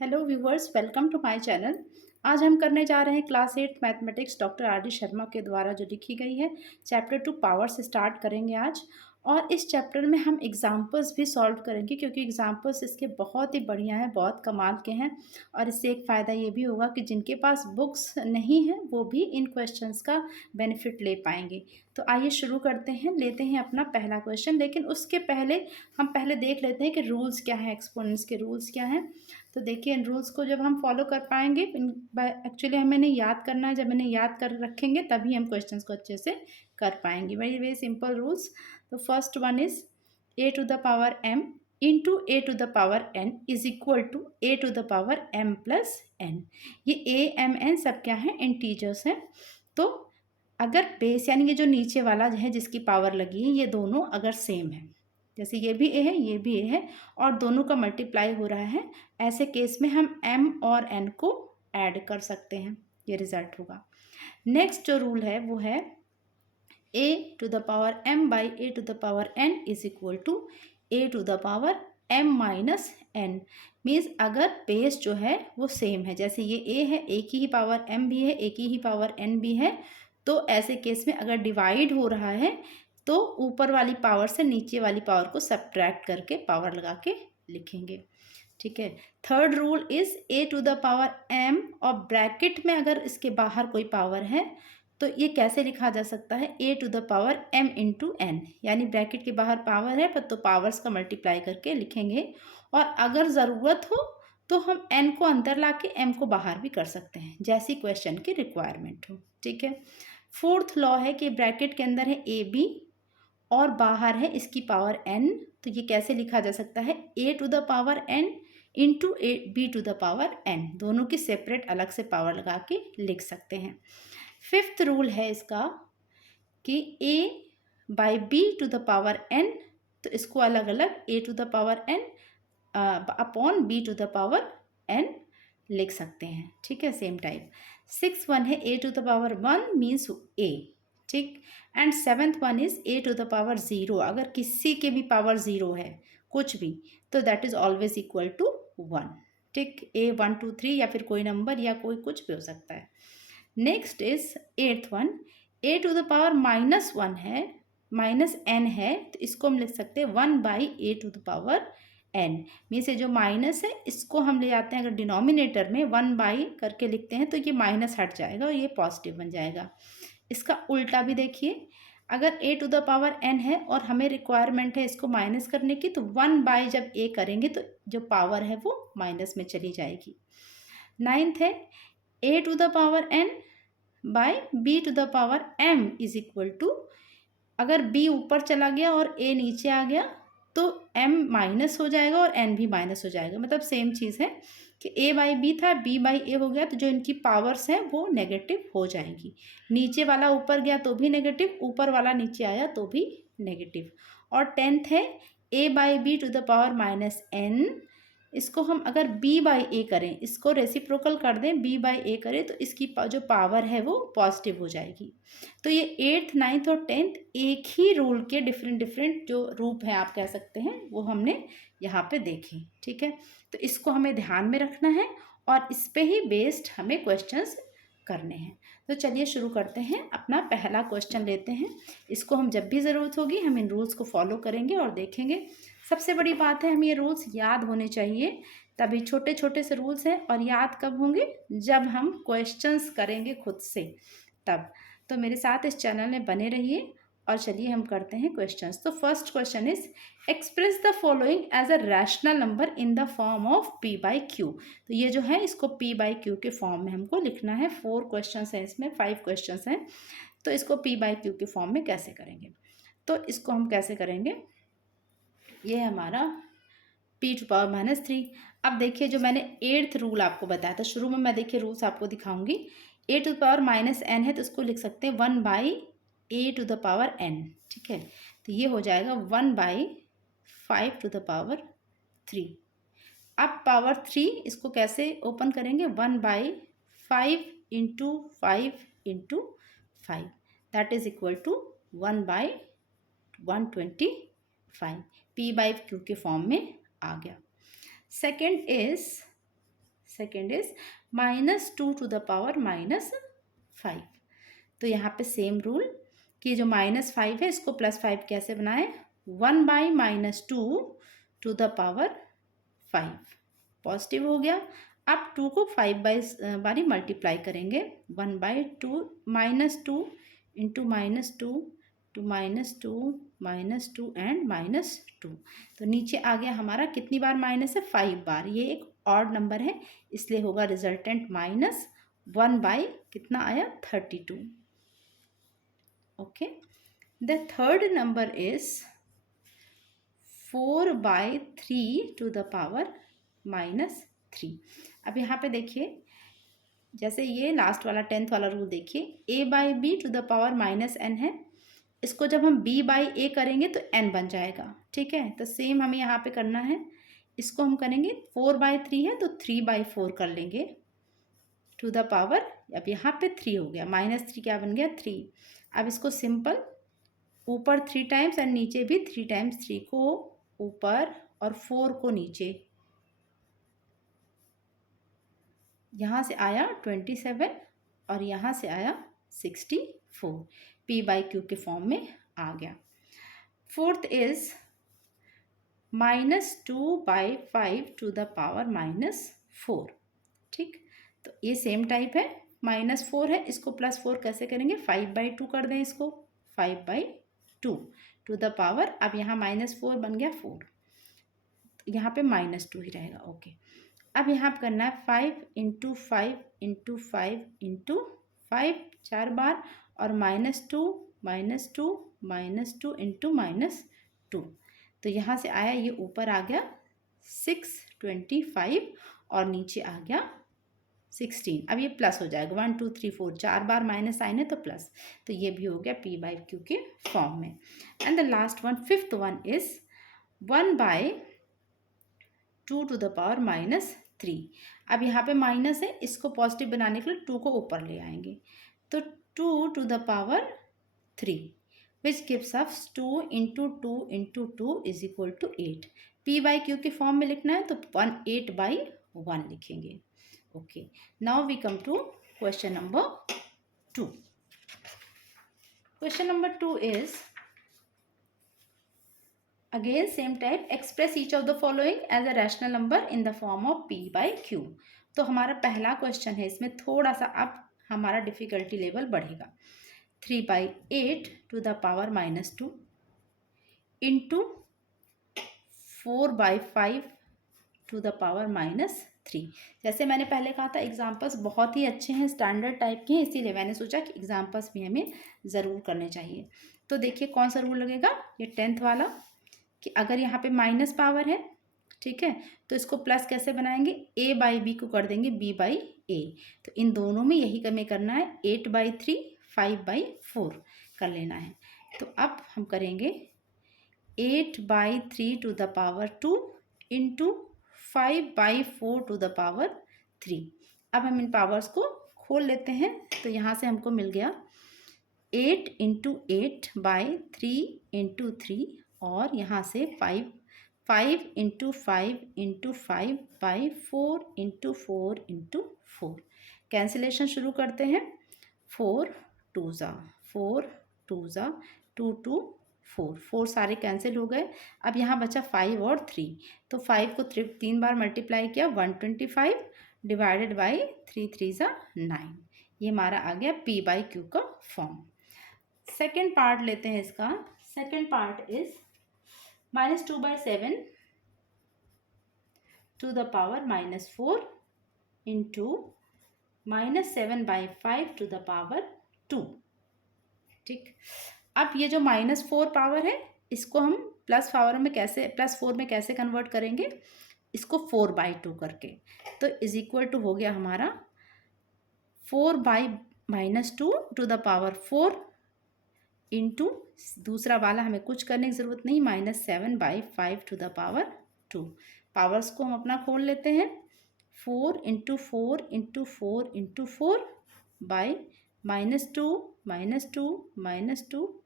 Hello viewers, welcome to my channel. आज हम करने जा रहे हैं class 8 mathematics doctor R D Sharma के द्वारा जो लिखी गई है चैप्टर 2 पावर से स्टार्ट करेंगे आज। और इस चैप्टर में हम एग्जांपल्स भी सॉल्व करेंगे क्योंकि एग्जांपल्स इसके बहुत ही बढ़िया हैं, बहुत कमाल के हैं। और इससे एक फ़ायदा ये भी होगा कि जिनके पास बुक्स नहीं हैं वो भी इन क्वेश्चंस का बेनिफिट ले पाएंगे। तो आइए शुरू करते हैं, लेते हैं अपना पहला क्वेश्चन। लेकिन उसके पहले हम देख लेते हैं कि रूल्स क्या हैं, एक्सपोनेंट्स के रूल्स क्या हैं। तो देखिए, इन रूल्स को जब हम फॉलो कर पाएंगे, एक्चुअली हमें इन्हें याद करना है। जब इन्हें याद कर रखेंगे तभी हम क्वेश्चंस को अच्छे से कर पाएंगे। Very very simple rules. तो first one is a to the power m into a to the power n is equal to a to the power m plus n। ये a m n सब क्या है, integers हैं। तो अगर base यानी ये जो नीचे वाला है जिसकी पावर लगी है, ये दोनों अगर सेम है, जैसे ये भी a है ये भी a है और दोनों का मल्टीप्लाई हो रहा है, ऐसे केस में हम m और n को ऐड कर सकते हैं, ये रिजल्ट होगा। नेक्स्ट जो रूल है वो है a to the power m by a to the power n is equal to a to the power m minus n। Means अगर बेस जो है वो सेम है, जैसे ये a है, एक ही पावर m भी है, एक ही पावर n भी है, तो ऐसे केस में अगर डिवाइड हो रहा है तो ऊपर वाली पावर से नीचे वाली पावर को सब्ट्रैक्ट करके पावर लगा के लिखेंगे। ठीक है। Third rule is a to the power m और ब्रैकेट में अगर इसके बाहर कोई पावर है तो ये कैसे लिखा जा सकता है, a to the power m into n. यानी ब्रैकेट के बाहर पावर है पर तो पावर्स का मल्टीप्लाई करके लिखेंगे। और अगर ज़रूरत हो तो हम n को अंदर ला के m को बाहर भी कर सकते हैं, जैसी क्वेश्चन की रिक्वायरमेंट हो। ठीक है। फोर्थ लॉ है कि ब्रैकेट के अंदर है ए बी और बाहर है इसकी पावर n, तो ये कैसे लिखा जा सकता है, a to the power n into a b to the power n। दोनों की सेपरेट अलग से पावर लगा के लिख सकते हैं। फिफ्थ रूल है इसका कि a by b to the power n, तो इसको अलग अलग a to the power n upon b to the power n लिख सकते हैं। ठीक है, सेम टाइप। सिक्स वन है a to the power 1 means a। ठीक। And seventh one is a to the power 0। अगर किसी के भी पावर 0 है कुछ भी, तो that is always equal to 1। ठीक, a 1 2 3 या फिर कोई नंबर या कोई कुछ भी हो सकता है। Next is eighth one, a to the power minus 1 है, माइनस n है, तो इसको हम लिख सकते हैं 1 by a to the power n। Means ये जो माइनस है इसको हम ले जाते हैं, अगर डिनोमिनेटर में 1 बाई करके लिखते हैं तो ये माइनस हट जाएगा और ये पॉजिटिव बन जाएगा। इसका उल्टा भी देखिए, अगर a to the power n है और हमें रिक्वायरमेंट है इसको माइनस करने की, तो 1 बाई जब a करेंगे तो जो पावर है वो माइनस में चली जाएगी। नाइन्थ है a to the power n by b to the power m is equal to, अगर b ऊपर चला गया और a नीचे आ गया तो m माइनस हो जाएगा और n भी माइनस हो जाएगा। मतलब सेम चीज़ है कि a बाई बी था, b बाई ए हो गया, तो जो इनकी पावर्स हैं वो नेगेटिव हो जाएंगी। नीचे वाला ऊपर गया तो भी नेगेटिव, ऊपर वाला नीचे आया तो भी नेगेटिव। और टेंथ है a by b to the power minus n। इसको हम अगर b बाई ए करें, इसको रेसिप्रोकल कर दें, b बाई ए करें, तो इसकी जो पावर है वो पॉजिटिव हो जाएगी। तो ये एट्थ नाइन्थ और टेंथ एक ही रूल के डिफरेंट डिफरेंट जो रूप हैं आप कह सकते हैं, वो हमने यहाँ पे देखे। ठीक है, तो इसको हमें ध्यान में रखना है और इस पे ही बेस्ड हमें क्वेश्चंस करने हैं। तो चलिए शुरू करते हैं। अपना पहला क्वेश्चन लेते हैं। इसको हम जब भी ज़रूरत होगी हम इन रूल्स को फॉलो करेंगे और देखेंगे। सबसे बड़ी बात है, हम ये रूल्स याद होने चाहिए, तभी छोटे छोटे से रूल्स हैं और याद कब होंगे, जब हम क्वेश्चंस करेंगे खुद से तब। तो मेरे साथ इस चैनल में बने रहिए और चलिए हम करते हैं क्वेश्चंस। तो first question is express the following as a rational number in the form of p by q. तो ये जो है इसको p बाई क्यू के फॉर्म में हमको लिखना है। 4 क्वेश्चंस हैं इसमें, 5 क्वेश्चंस हैं, तो इसको p बाई क्यू के फॉर्म में कैसे करेंगे। तो इसको हम कैसे करेंगे, ये हमारा p टू पावर माइनस 3। अब देखिए, जो मैंने एट्थ रूल आपको बताया था शुरू में, मैं देखिए रूल्स आपको दिखाऊंगी। a to power minus n है तो इसको लिख सकते हैं 1 by a to the power n। ठीक है, तो ये हो जाएगा 1 बाई 5 टू द पावर 3। अब पावर 3 इसको कैसे ओपन करेंगे, 1 by 5 into 5 into 5, that is equal to 1 by 125। p by q के फॉर्म में आ गया। Second is second is -2 to the power -5। तो यहाँ पे सेम रूल कि जो -5 है इसको +5 कैसे बनाएं, 1/-2 टू द पावर 5 पॉजिटिव हो गया। अब 2 को 5 बारी मल्टीप्लाई करेंगे, 1/2 -2 इंटू -2 टू -2 एंड -2। तो नीचे आ गया हमारा कितनी बार माइनस है, 5 बार। ये एक ऑड नंबर है इसलिए होगा रिजल्टेंट -1 बाई कितना आया, 32। Okay, the third number is 4/3 to the power -3। अब यहाँ पे देखिए, जैसे ये लास्ट वाला 10th वाला रूल देखिए, a/b to the power -n है, इसको जब हम b/a करेंगे तो n बन जाएगा। ठीक है, तो सेम हमें यहाँ पे करना है, इसको हम करेंगे 4/3 है तो 3/4 कर लेंगे टू द पावर, अब यहाँ पे 3 हो गया, -3 क्या बन गया, 3। अब इसको सिंपल ऊपर 3 टाइम्स और नीचे भी 3 टाइम्स, 3 को ऊपर और 4 को नीचे, यहाँ से आया 27 और यहाँ से आया 64, p/q के फॉर्म में आ गया। Fourth is -2/5 to the power -4। ठीक, तो ये सेम टाइप है, -4 है, इसको +4 कैसे करेंगे, 5/2 कर दें इसको, 5/2 टू द पावर, अब यहाँ -4 बन गया 4, यहाँ पे -2 ही रहेगा। ओके, अब यहाँ पर करना है 5 इंटू 5 इंटू 5 इंटू 5 4 बार और -2 -2 -2 इंटू -2। तो यहाँ से आया, ये ऊपर आ गया 625 और नीचे आ गया 16। अब ये प्लस हो जाएगा, 1 2 3 4, 4 बार माइनस साइन है तो प्लस, तो ये भी हो गया p/q के फॉर्म में। And the last one, fifth one is 1/2 to the power -3। अब यहाँ पे माइनस है, इसको पॉजिटिव बनाने के लिए 2 को ऊपर ले आएंगे, तो 2 to the power 3 which gives us 2 into 2 into 2 is equal to 8। p/q के फॉर्म में लिखना है तो 8/1 लिखेंगे। Okay, now we come to question number 2। Question number 2 is again same type, express each of the following as a rational number in the form of p/q। तो हमारा पहला question है, इसमें थोड़ा सा अब हमारा डिफिकल्टी लेवल बढ़ेगा। 3/8 to the power -2 into 4/5 to the power -3। जैसे मैंने पहले कहा था, एग्जाम्पल्स बहुत ही अच्छे हैं, स्टैंडर्ड टाइप के हैं, इसीलिए मैंने सोचा कि एग्जाम्पल्स भी हमें ज़रूर करने चाहिए। तो देखिए कौन सा रूल लगेगा, ये 10th वाला, कि अगर यहाँ पे माइनस पावर है, ठीक है, तो इसको प्लस कैसे बनाएंगे, a/b को कर देंगे b/a। तो इन दोनों में यही हमें करना है, 8/3 5/4 कर लेना है। तो अब हम करेंगे 8/3 to the power 2 into 5/4 to the power 3। अब हम इन पावर्स को खोल लेते हैं, तो यहाँ से हमको मिल गया 8 इंटू 8/3 इंटू 3 और यहाँ से 5 into 5 into 5/4 into 4 into 4। Cancellation शुरू करते हैं, 4 2 ज़ा 4 2 ज़ा 2 2 4, 4 सारे कैंसिल हो गए। अब यहाँ बचा 5 और 3, तो 5 को 3 बार मल्टीप्लाई किया, 125 डिवाइडेड बाई 3 3 ज़ा 9। ये हमारा आ गया p/q का फॉर्म। सेकेंड पार्ट लेते हैं इसका। Second part is -2/7 to the power -4 into -7/5 to the power 2। ठीक, अब ये जो -4 पावर है, इसको हम +4 में कैसे कन्वर्ट करेंगे, इसको 4/2 करके, तो इज इक्वल टू हो गया हमारा 4/-2 टू द पावर 4 इंटू दूसरा वाला हमें कुछ करने की ज़रूरत नहीं, -7/5 टू द पावर 2। पावर्स को हम अपना खोल लेते हैं, 4 इंटू 4 इंटू 4 इंटू 4 बाई -2 -2 -2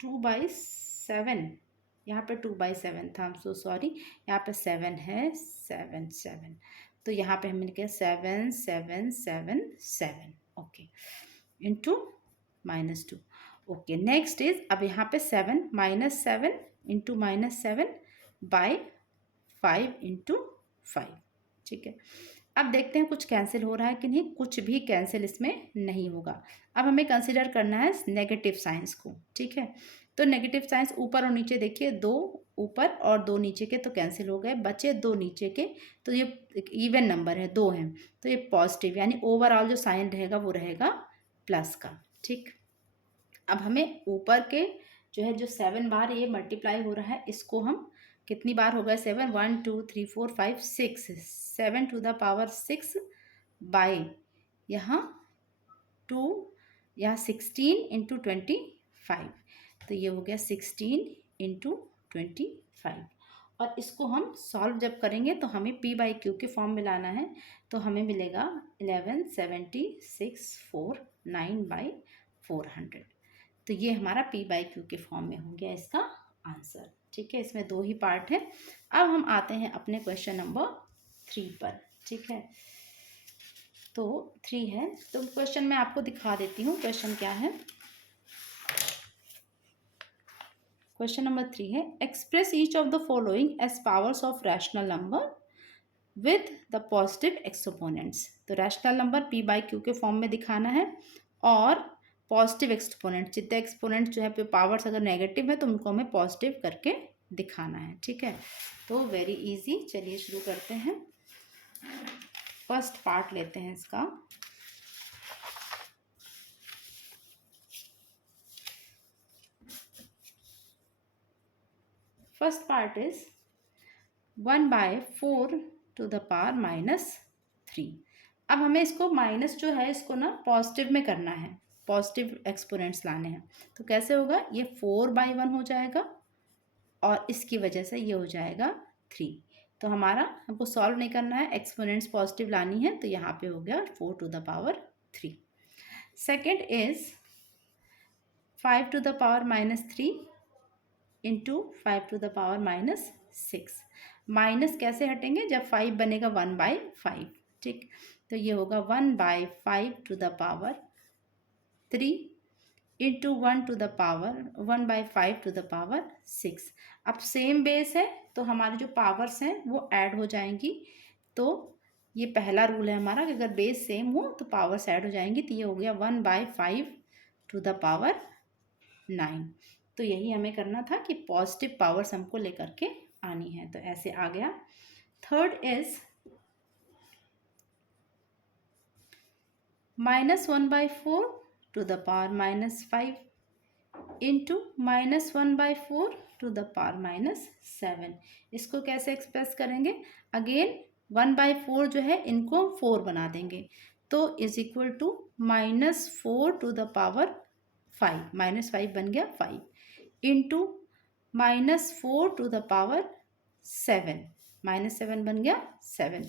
2/7 यहाँ पे 2/7 था, आई एम सो सॉरी, यहाँ पे 7 है, 7 7, तो यहाँ पे हमने लिखा 7 7 7 7, okay, into -2, okay. Next is, अब यहाँ पे 7 -7 इंटू -7 बाई 5 इंटू 5, ठीक है। अब देखते हैं कुछ कैंसिल हो रहा है कि नहीं, कुछ भी कैंसिल इसमें नहीं होगा। अब हमें कंसीडर करना है नेगेटिव साइंस को, ठीक है। तो नेगेटिव साइंस ऊपर और नीचे देखिए, 2 ऊपर और 2 नीचे के तो कैंसिल हो गए, बचे 2 नीचे के, तो ये इवन नंबर है, 2 हैं, तो ये पॉजिटिव, यानी ओवरऑल जो साइन रहेगा वो रहेगा प्लस का, ठीक। अब हमें ऊपर के जो है, जो 7 बार ये मल्टीप्लाई हो रहा है, इसको हम कितनी बार हो गए 7, 1 2 3 4 5 6, 7 टू द पावर 6 बाई यहाँ 2, यहाँ 16 इंटू 25, तो ये हो गया 16 इंटू 25। और इसको हम सॉल्व जब करेंगे तो हमें p/q के फॉर्म में लाना है, तो हमें मिलेगा 117649/400, तो ये हमारा p/q के फॉर्म में हो गया इसका आंसर, ठीक है। इसमें 2 ही पार्ट है। अब हम आते हैं अपने क्वेश्चन नंबर 3 पर, ठीक है। तो 3 है, तो क्वेश्चन मैं आपको दिखा देती हूँ क्वेश्चन क्या है। क्वेश्चन नंबर 3 है, express each of the following as powers of rational number with the positive exponents. तो रैशनल नंबर p/q के फॉर्म में दिखाना है, और पॉजिटिव एक्सपोनेंट, जितने एक्सपोनेंट जो है पावर्स अगर नेगेटिव है तो उनको हमें पॉजिटिव करके दिखाना है, ठीक है। तो वेरी इजी, चलिए शुरू करते हैं। फर्स्ट पार्ट लेते हैं इसका। First part is 1/4 to the power -3। अब हमें इसको माइनस जो है इसको ना पॉजिटिव में करना है, पॉजिटिव एक्सपोनेंट्स लाने हैं, तो कैसे होगा, ये 4/1 हो जाएगा और इसकी वजह से ये हो जाएगा 3। तो हमारा, हमको सॉल्व नहीं करना है, एक्सपोनेंट्स पॉजिटिव लानी है, तो यहाँ पे हो गया 4 to the power 3। Second is 5 to the power -3 into 5 to the power -6। Minus कैसे हटेंगे, जब 5 बनेगा 1/5, ठीक। तो ये होगा 1/5 to the power 3 into 1 to the power 1/5 to the power 6। अब सेम बेस है तो हमारे जो पावर्स हैं वो ऐड हो जाएंगी। तो ये पहला रूल है हमारा कि अगर बेस सेम हो तो पावर्स ऐड हो जाएंगी। तो ये हो गया 1/5 टू द पावर 9। तो यही हमें करना था कि पॉजिटिव पावर्स हमको लेकर के आनी है, तो ऐसे आ गया। Third is -1/4 to the power -5 into -1/4 to the power -7। इसको कैसे एक्सप्रेस करेंगे, अगेन 1/4 जो है इनको 4 बना देंगे, तो is equal to -4 to the power 5, -5 बन गया 5 इंटू -4 टू द पावर 7, -7 बन गया 7।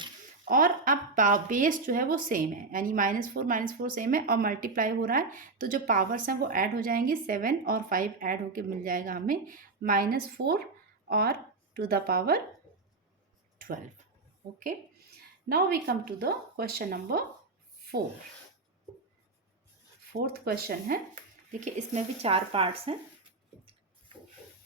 और अब बेस जो है वो सेम है, यानी -4 सेम है और मल्टीप्लाई हो रहा है, तो जो पावर्स हैं वो ऐड हो जाएंगी, 7 और 5 ऐड होके मिल जाएगा हमें -4 और to the power 12। Okay, now we come to the question number 4। Fourth question है, देखिए इसमें भी 4 पार्ट्स हैं।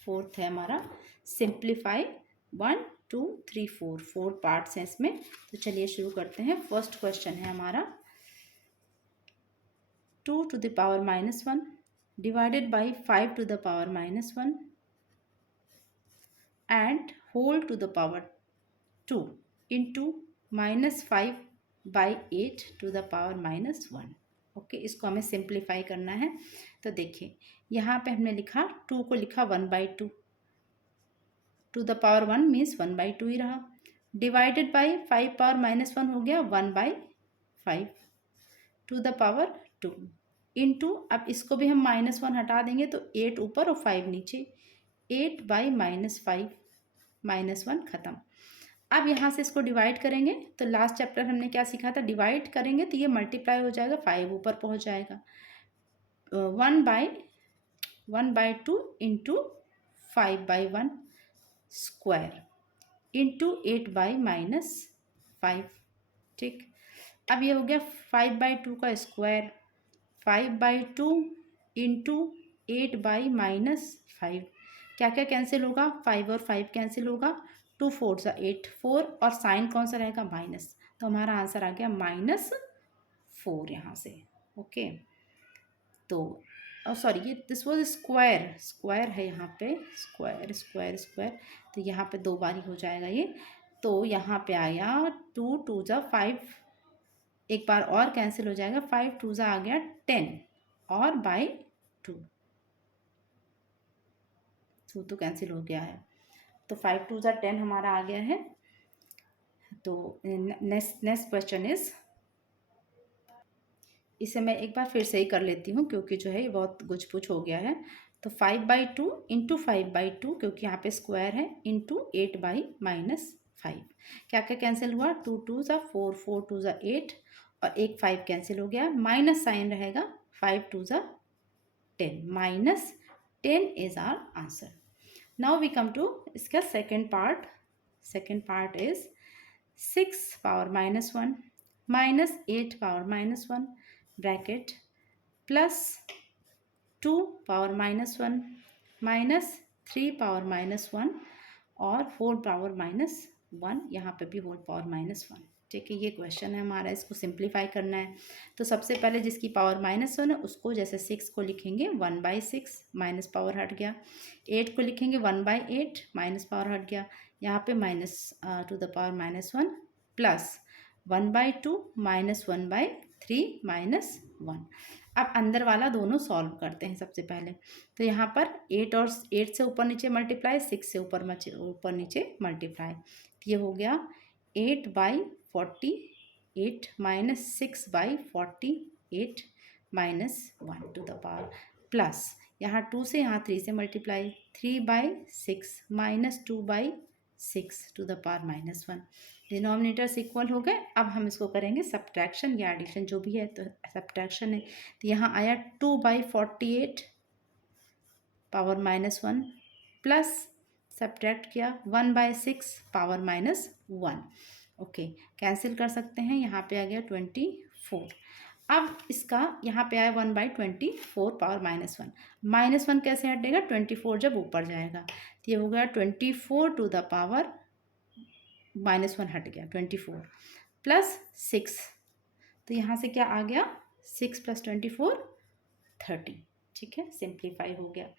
फोर्थ है हमारा सिंप्लीफाई 1 2 3 4, 4 पार्ट्स हैं इसमें। तो चलिए शुरू करते हैं। फर्स्ट क्वेश्चन है हमारा 2 to the power -1 divided by 5 to the power -1 and whole to the power 2 into -5/8 to the power -1। Okay, इसको हमें सिंप्लीफाई करना है। तो देखिए यहाँ पे हमने लिखा 2 को लिखा 1/2 टू द पावर 1 मीन्स 1/2 ही रहा, डिवाइडेड बाई 5 पावर -1 हो गया 1/5 टू द पावर 2 इंटू, अब इसको भी हम -1 हटा देंगे तो 8 ऊपर और 5 नीचे, 8/-5 -1 खत्म। अब यहाँ से इसको डिवाइड करेंगे तो लास्ट चैप्टर हमने क्या सीखा था, डिवाइड करेंगे तो ये मल्टीप्लाई हो जाएगा, 5 ऊपर पहुँच जाएगा, 1/2 इंटू 5/1 स्क्वायर इंटू 8/-5। ठीक, अब ये हो गया 5/2 का स्क्वायर, 5/2 इंटू 8/-5। क्या क्या कैंसिल होगा, 5 और 5 कैंसिल होगा, 2 4 सा 8, 4 और साइन कौन सा रहेगा, माइनस, तो हमारा आंसर आ गया -4 यहाँ से। ओके, तो सॉरी ये दिस वाज स्क्वायर, स्क्वायर है यहाँ पे, स्क्वायर स्क्वायर स्क्वायर, तो यहाँ पे 2 बार ही हो जाएगा ये, तो यहाँ पे आया 2 2 जा 5, एक बार और कैंसिल हो जाएगा, 5 2 जा आ गया 10 और बाई 2, 2 तो कैंसिल हो गया है, तो 5 2 जा 10 हमारा आ गया है। तो नेक्स्ट क्वेश्चन इज, इसे मैं एक बार फिर से ही कर लेती हूँ क्योंकि जो है ये बहुत गुछ पुछ हो गया है। तो 5/2 इंटू 5/2, क्योंकि यहाँ पे स्क्वायर है, इंटू 8/-5, क्या क्या कैंसिल हुआ, 2 2 ज़ा 4, 4 2 ज़ा 8 और एक 5 कैंसिल हो गया, माइनस साइन रहेगा, 5 2 ज़ा 10, -10 is our answer. Now we come to इसका second part. Second part is 6⁻⁻1 -8⁻⁻1 bracket plus 2⁻⁻1 -3⁻⁻1 और 4⁻⁻1, यहाँ पे भी 4⁻1। ठीक है, ये क्वेश्चन है हमारा, इसको सिंप्लीफाई करना है। तो सबसे पहले जिसकी पावर -1 है उसको, जैसे 6 को लिखेंगे 1/6, माइनस पावर हट गया, 8 को लिखेंगे 1/8, माइनस पावर हट गया, यहाँ पे -2⁻1 प्लस 1/2 -1/3 -1। अब अंदर वाला दोनों सॉल्व करते हैं सबसे पहले। तो यहाँ पर 8 और 8 से ऊपर नीचे मल्टीप्लाई, 6 से ऊपर नीचे मल्टीप्लाई, ये हो गया 8/48 -6/48 -1 टू द पावर, प्लस यहाँ 2 से यहाँ 3 से multiply, 3/6 -2/6 to the power -1। Denominators equal हो गए। अब हम इसको करेंगे सब्ट्रैक्शन या एडिशन, जो भी है, तो सब्ट्रैक्शन है, तो यहाँ आया 2/48 पावर -1 प्लस सब्ट्रैक्ट किया 1/6 पावर -1। ओके, कैंसिल कर सकते हैं, यहाँ पे आ गया 24। अब इसका यहाँ पे आया 1/24 पावर -1, -1 कैसे हटेगा, 24 जब ऊपर जाएगा, तो ये हो गया 24 टू द पावर -1 हट गया, 24 प्लस 6, तो यहाँ से क्या आ गया, 6 + 24 30। ठीक है, सिंप्लीफाई हो गया।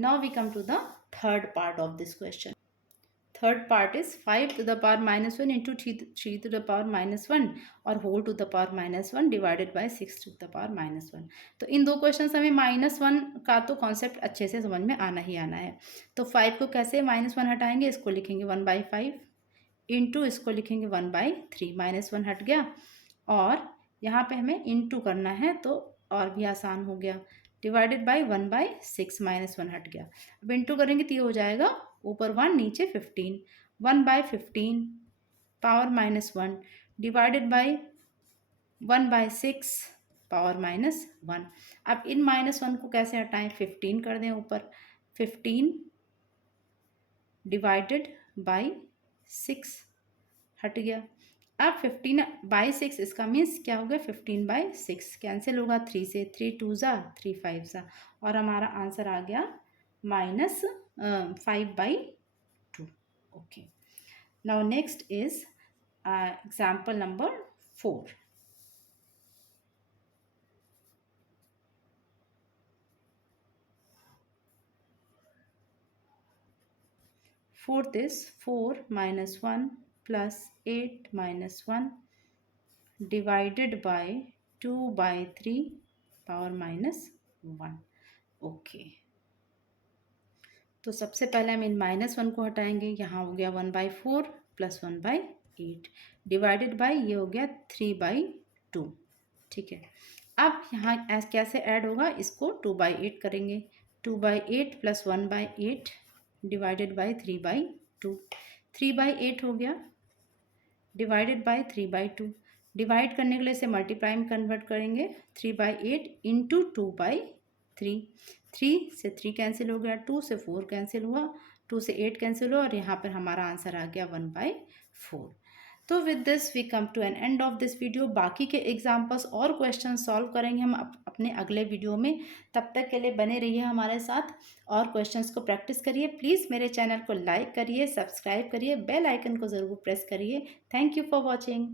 Now we come to the third part of this question. Third part is 5 to the power -1 into 3 to the power -1 और whole to the power -1 divided by 6 to the power -1। तो इन दो क्वेश्चन हमें -1 का तो concept अच्छे से समझ में आना ही आना है। तो 5 को कैसे -1 हटाएंगे, इसको लिखेंगे 1/5 इंटू इसको लिखेंगे 1/3, -1 हट गया, और यहाँ पे हमें इंटू करना है तो और भी आसान हो गया, डिवाइडेड बाय 1/6, -1 हट गया। अब इंटू करेंगे तो ये हो जाएगा ऊपर 1 नीचे 15, 1/15 पावर -1 डिवाइडेड बाय 1/6 पावर -1। अब इन -1 को कैसे हटाएं, 15 कर दें ऊपर, 15 डिवाइडेड बाय 6 हट गया। अब 15/6 इसका मीन्स क्या हो गया, 15/6 कैंसिल होगा, 3 से 3 2 ज़ा 3 5 ज़ा, और हमारा आंसर आ गया -5/2। Okay, now next is example number 4। Fourth is 4 -1 plus 8 -1 divided bye 2/3 power -1। Okay, तो सबसे पहले हम इन -1 को हटाएंगे, यहाँ हो गया 1/4 प्लस 1/8 डिवाइडेड बाय, ये हो गया 3/2। ठीक है, अब यहाँ कैसे ऐड होगा, इसको 2/8 करेंगे, 2/8 प्लस 1/8 डिवाइडेड बाय 3/2, 3/8 हो गया डिवाइडेड बाय 3/2। डिवाइड करने के लिए इसे मल्टीप्लाई में कन्वर्ट करेंगे, 3/8 इंटू 2/3, 3 से 3 कैंसिल हो गया, 2 से 4 कैंसिल हुआ, 2 से 8 कैंसिल हुआ और यहाँ पर हमारा आंसर आ गया 1/4। तो with this we come to an end of this video. बाकी के एग्जाम्पल्स और क्वेश्चन सॉल्व करेंगे हम अपने अगले वीडियो में। तब तक के लिए बने रहिए हमारे साथ और क्वेश्चंस को प्रैक्टिस करिए। प्लीज़ मेरे चैनल को लाइक करिए, सब्सक्राइब करिए, बेल आइकन को ज़रूर प्रेस करिए। Thank you for watching.